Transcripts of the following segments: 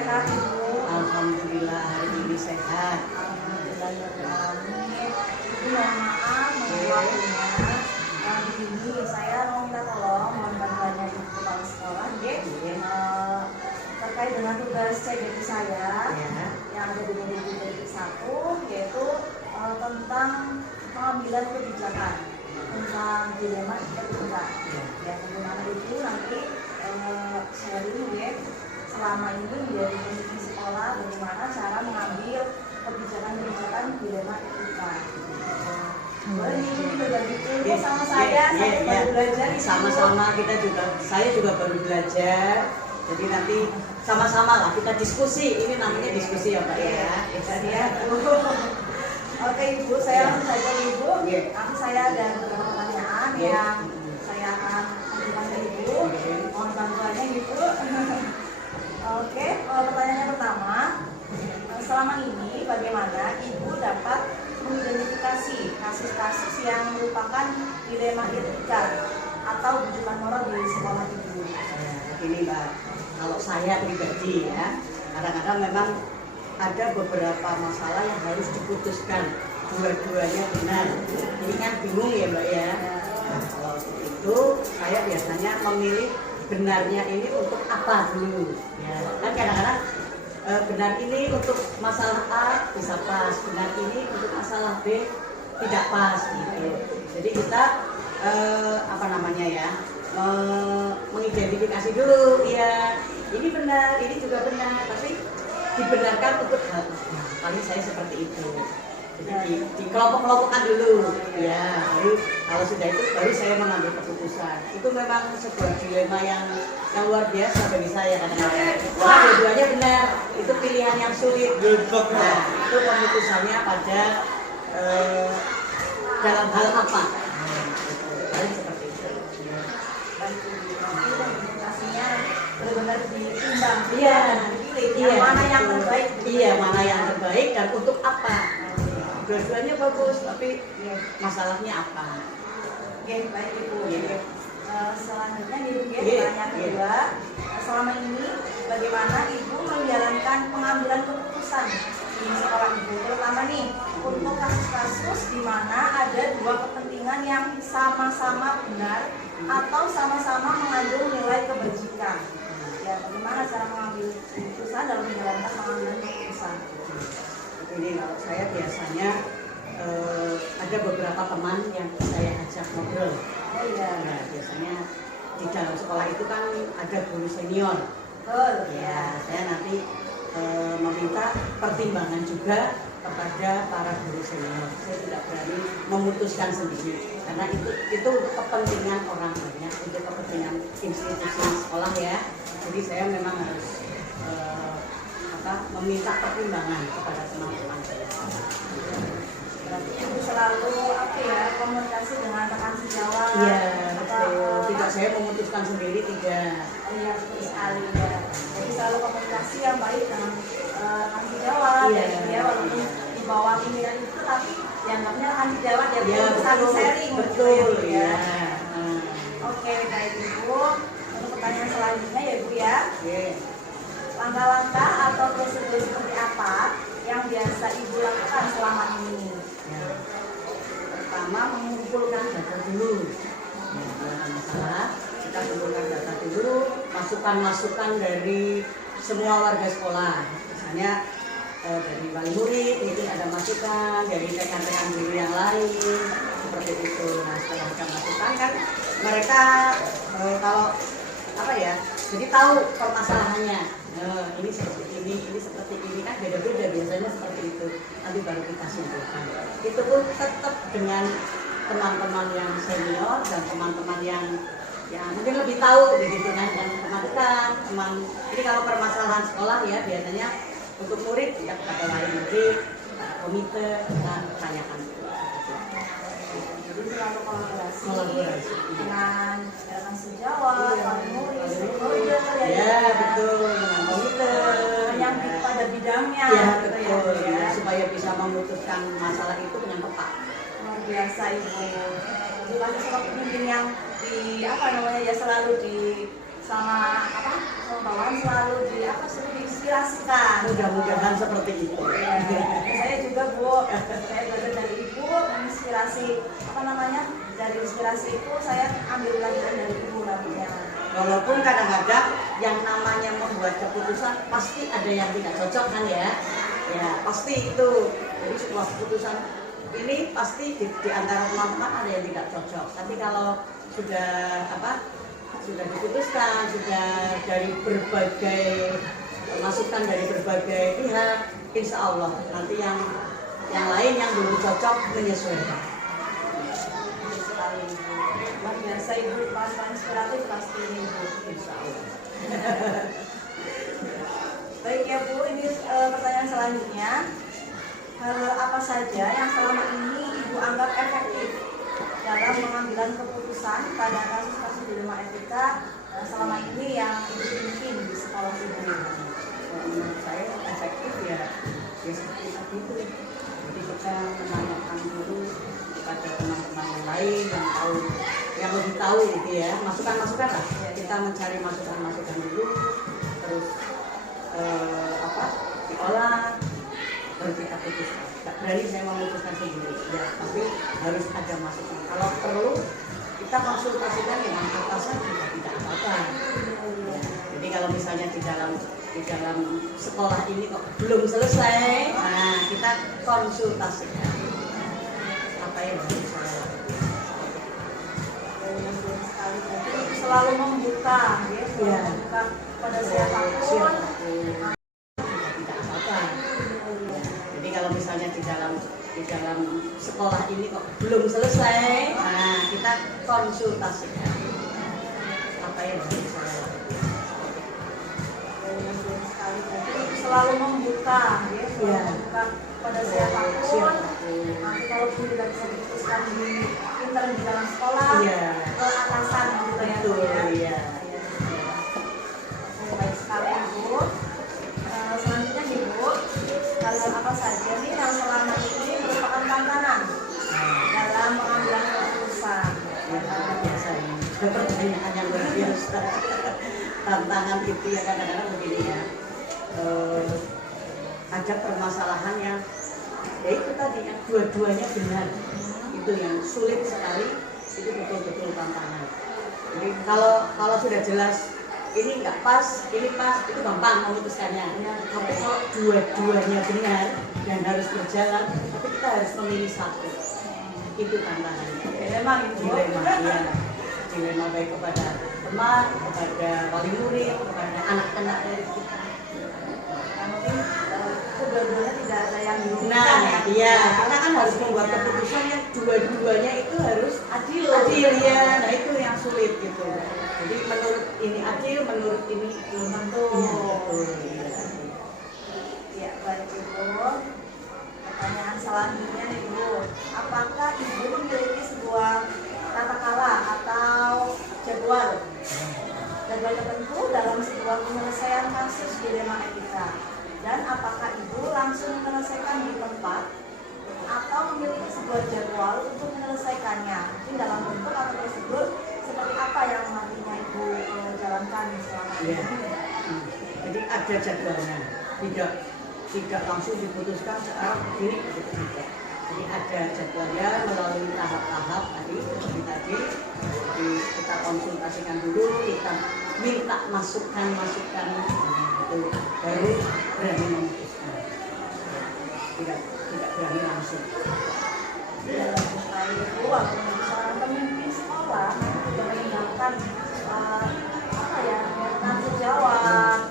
sehat Ibu? Alhamdulillah hari ini sehat. Alhamdulillah ya Amin. Ibu mohon maaf menunggu waktunya. Begini saya mau minta tolong mohon bantuannya Ibu kepala sekolah terkait dengan tugas CBT saya yang ada di Mendikbud 1, yaitu tentang pengambilan kebijakan tentang dilema etika. Ya, bagaimana itu nanti sharing ya selama ini menjadi pemimpin sekolah bagaimana cara mengambil kebijakan-kebijakan dilema etika. Boleh ini berbagi ilmu sama saya baru belajar. Sama-sama saya juga baru belajar. Jadi nanti sama-sama lah kita diskusi. Ini namanya diskusi ya Pak ya. Ya. Oke Ibu, saya langsung saja Ibu. Nanti saya ada beberapa pertanyaan yang saya akan ajukan ke Ibu. Mohon bantuannya Ibu. Oke, pertanyaannya pertama, selama ini bagaimana Ibu dapat mengidentifikasi kasus-kasus yang merupakan dilema etika atau rujukan moral di sekolah Ibu? Ini Mbak, kalau saya pribadi ya, kadang-kadang memang ada beberapa masalah yang harus diputuskan dua-duanya benar. Ini kan bingung ya Mbak ya. Nah, kalau itu saya biasanya memilih benarnya ini untuk apa dulu. Ya, kan kadang-kadang benar ini untuk masalah A bisa pas, benar ini untuk masalah B tidak pas gitu. Jadi kita mengidentifikasi dulu ya, ini benar, ini juga benar, tapi dibenarkan untuk hal apa. Paling saya seperti itu. Jadi di kelompok-kelompokkan dulu ya, baru kalau sudah itu baru saya mengambil keputusan. Itu memang sebuah dilema yang luar biasa bagi saya kadang-kadang. Wah, dua-duanya benar, itu pilihan yang sulit. Nah, itu keputusannya pada dalam hal apa? Paling seperti itu. Komunikasinya benar-benar ditimbang. Iya, mana yang terbaik? Iya, mana yang terbaik dan untuk apa? Dua-duanya bagus, tapi masalahnya apa? Oke, baik Ibu. Selanjutnya Ibu pertanyaan kedua. Selama ini bagaimana Ibu menjalankan pengambilan keputusan di sekolah Ibu, terutama nih untuk kasus-kasus di mana ada dua kepentingan yang sama-sama benar atau sama-sama mengandung nilai kebajikan. Ya, bagaimana cara mengambil keputusan dalam menjalankan pengambilan keputusan? Ini kalau saya biasanya ada beberapa teman yang saya ajak ngobrol. Oh iya. Nah, biasanya di dalam sekolah itu kan ada guru senior. Betul. Ya, saya nanti meminta pertimbangan juga kepada para guru senior. Saya tidak berani memutuskan sendiri karena itu untuk kepentingan orang banyak, untuk kepentingan institusi sekolah ya. Jadi saya memang harus meminta pertimbangan kepada teman-teman saya. Berarti Ibu selalu komunikasi dengan rekan sejawat. Iya, betul. Tidak saya memutuskan sendiri, tidak. Oh iya, betul sekali ya. Jadi selalu komunikasi yang baik dengan rekan sejawat. Ya, walaupun di bawah pimpinan itu, tapi dianggapnya rekan sejawat ya. Saling sharing. Betul ya. Oke, baik Ibu. Untuk pertanyaan selanjutnya ya Ibu ya. Langkah-langkah atau prosedur seperti apa yang biasa Ibu lakukan selama ini? Ya. Pertama mengumpulkan data dulu. Masalah kita kumpulkan data dulu, masukan-masukan dari semua warga sekolah. Misalnya dari wali murid, mungkin ada masukan dari rekan-rekan guru yang lain, seperti itu. Nah, setelah ada masukan kan mereka kalau jadi tahu permasalahannya. Ini seperti ini seperti ini kan beda-beda biasanya seperti itu. Nanti baru kita simpulkan. Itu pun tetap dengan teman-teman yang senior dan teman-teman yang mungkin lebih tahu begitu kan, dan teman. Jadi kalau permasalahan sekolah ya biasanya untuk murid ya kepada wali murid, komite kita tanyakan. Jadi selalu kolaborasi dengan rekan sejawat, wali murid, stakeholder ya betul, dengan komite yang pada bidangnya ya betul ya, supaya bisa memutuskan masalah itu dengan tepat. Luar biasa Ibu. Jadi pasti seorang pemimpin yang selalu di sama bawahan selalu di menginspirasikan. Mudah-mudahan seperti itu. Ya, saya juga Bu, saya belajar dari Ibu, menginspirasi dari inspirasi itu saya ambil pelajaran dari Ibu nantinya. Walaupun kadang-kadang yang namanya membuat keputusan pasti ada yang tidak cocok kan ya. Ya pasti itu. Jadi sebuah keputusan ini pasti di antara teman-teman ada yang tidak cocok. Tapi kalau sudah diputuskan, sudah dari berbagai masukan dari berbagai pihak, insya Allah nanti yang lain yang belum cocok menyesuaikan. Luar biasa Ibu, pas inspiratif pasti ini Ibu. Insya Allah. Baik ya Bu, ini pertanyaan selanjutnya. Hal apa saja yang selama ini Ibu anggap efektif dalam pengambilan keputusan pada kasus-kasus dilema etika selama ini yang Ibu pimpin di sekolah Ibu? Menurut saya efektif ya seperti tadi itu. Jadi kita menanyakan dulu kepada teman-teman yang lain yang lebih tahu gitu ya, masukan-masukan lah. Kita mencari masukan-masukan dulu, terus diolah, baru kita putuskan. Tidak berani saya memutuskan sendiri ya, tapi harus ada masukan. Kalau perlu kita konsultasikan dengan atasan juga tidak apa-apa. Jadi kalau misalnya di dalam sekolah ini kok belum selesai, nah kita konsultasikan apa yang harus saya lakukan. Selalu membuka, ya, membuka pada siapapun. Tidak apa-apa. Jadi kalau misalnya di dalam sekolah ini kok belum selesai, nah kita konsultasikan apa yang harus saya lakukan. Selalu membuka, ya, membuka pada siapapun. Nanti kalau tidak bisa diputuskan di dalam sekolah, ke atasan gitu ya. Iya. Baik sekali Ibu. Selanjutnya nih Bu, hal-hal apa saja nih yang selama ini merupakan tantangan dalam pengambilan keputusan? Biasa ini pertanyaan yang luar biasa. Tantangan itu ya kadang-kadang begini ya, ada permasalahan yang ya itu tadi yang dua-duanya benar, itu yang sulit sekali, itu betul-betul tantangan. Jadi kalau sudah jelas ini nggak pas, ini pas, itu gampang memutuskannya. Tapi kalau dua-duanya benar dan harus berjalan, tapi kita harus memilih satu, itu tantangannya. Dilema baik kepada teman, kepada wali murid, kepada anak-anak dari kita. Kedua-duanya tidak ada yang Nah, iya, kita kan harus membuat keputusan yang dua-duanya itu harus adil ya. Nah itu yang sulit gitu. Jadi menurut ini adil, menurut ini betul. Ya, baik Ibu. Pertanyaan selanjutnya nih Bu, apakah Ibu memiliki sebuah tata cara atau jadwal tertentu dalam sebuah penyelesaian kasus dilema etika? Dan apakah Ibu langsung menyelesaikan di tempat atau memiliki sebuah jadwal untuk menyelesaikannya? Mungkin dalam bentuk atau prosedur seperti apa yang nantinya Ibu jalankan selama ini? Jadi ada jadwalnya, tidak langsung diputuskan sekarang begini begitu tidak. Jadi ada jadwalnya melalui tahap-tahap tadi seperti tadi. Jadi kita konsultasikan dulu, kita minta masukan itu baru berani memutuskan. Tidak berani langsung. Dalam sekali itu waktu seorang pemimpin sekolah juga meninggalkan tanggung jawab.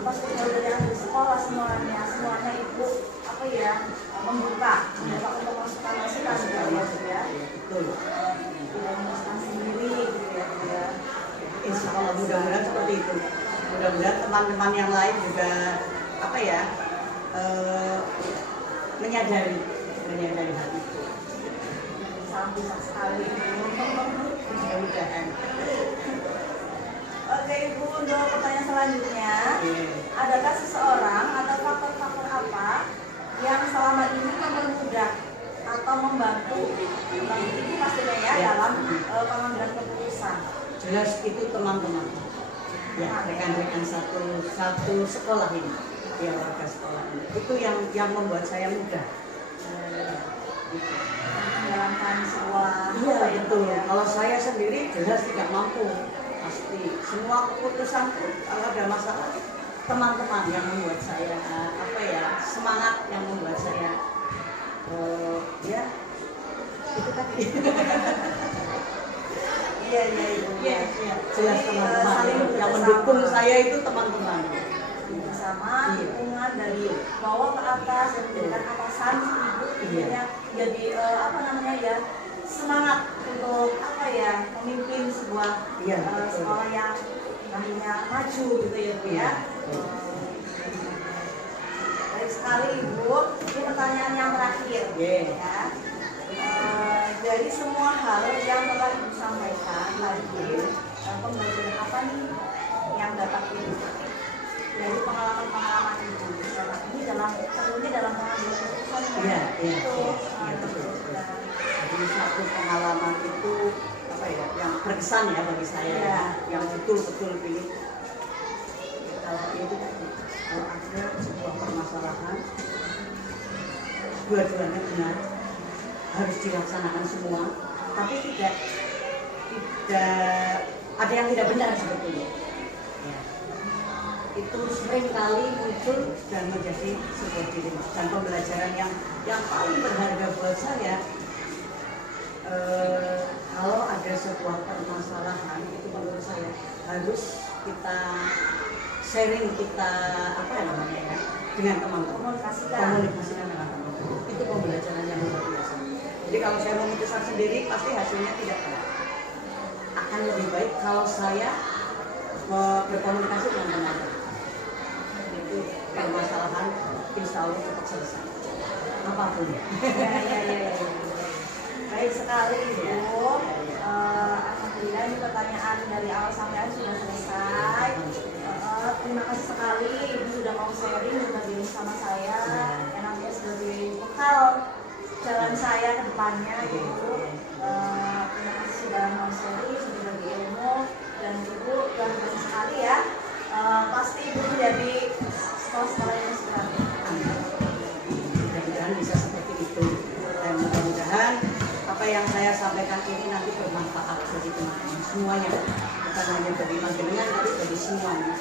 Pas udah yang di sekolah semuanya Ibu membuka untuk masukan gitu ya. Betul. Tidak memutuskan sendiri gitu ya. Insya Allah mudah-mudahan seperti itu. Mudah-mudahan teman-teman yang lain juga menyadari hal itu. Sangat bisa sekali. Mudah-mudahan. Oke Ibu, untuk pertanyaan selanjutnya, adakah seseorang atau faktor-faktor apa yang selama ini mempermudah atau membantu Ibu pastinya ya dalam pengambilan keputusan? Jelas itu teman-teman. Ya, rekan-rekan satu sekolah ini, ya warga sekolah ini. Itu yang membuat saya mudah. Gitu. Menjalankan sebuah Iya apa ya, betul. ya? Kalau saya sendiri jelas tidak mampu. Pasti semua keputusan kalau ada masalah teman-teman yang membuat saya semangat, yang membuat saya ya itu tadi. Iya. Jelas Jadi, teman-teman saling yang bekerjasama. mendukung saya itu teman-teman. Bersama Iya. dukungan dari bawah ke atas dan menjadikan atasan ibu Iya. jadi semangat untuk memimpin sebuah Iya, betul. sekolah yang nantinya maju gitu ya Bu Iya. ya. Baik sekali Ibu. Ini pertanyaan yang terakhir Iya. ya. Dari semua hal yang telah Ibu sampaikan tadi, pembelajaran apa nih yang dapat Ibu dari pengalaman Ibu selama ini tentunya dalam mengambil keputusan Iya, itu betul. Jadi satu pengalaman itu yang berkesan ya bagi saya, Iya. yang betul-betul pilih. Kalau itu tadi, kalau ada sebuah permasalahan, dua-duanya benar, harus dilaksanakan semua, tapi tidak ada yang tidak benar sebetulnya. Ya. Itu sering kali muncul dan menjadi sebuah dilema dan pembelajaran yang paling berharga buat saya. Kalau ada sebuah permasalahan itu menurut saya harus kita sharing, kita dengan teman-teman, komunikasikan dengan teman-teman. Itu pembelajaran yang luar biasa. Jadi kalau saya memutuskan sendiri pasti hasilnya tidak baik. Akan lebih baik kalau saya berkomunikasi dengan teman-teman. Itu permasalahan insya Allah cepat selesai. Apapun. Ya. Baik sekali Ibu. Alhamdulillah ini pertanyaan dari awal sampai akhir sudah selesai. Terima kasih sekali Ibu sudah mau sharing berbagi bersama saya. Yang nantinya sebagai bekal jalan saya ke depannya Ibu. Terima kasih sudah mau sharing, sudah berbagi ilmu, dan Ibu luar biasa sekali ya. Pasti Ibu menjadi sekolah-sekolah yang inspiratif. Mudah-mudahan bisa seperti itu, dan mudah-mudahan apa yang saya sampaikan ini nanti bermanfaat bagi teman-teman semuanya, bukan hanya bagi magelangan tapi bagi semuanya.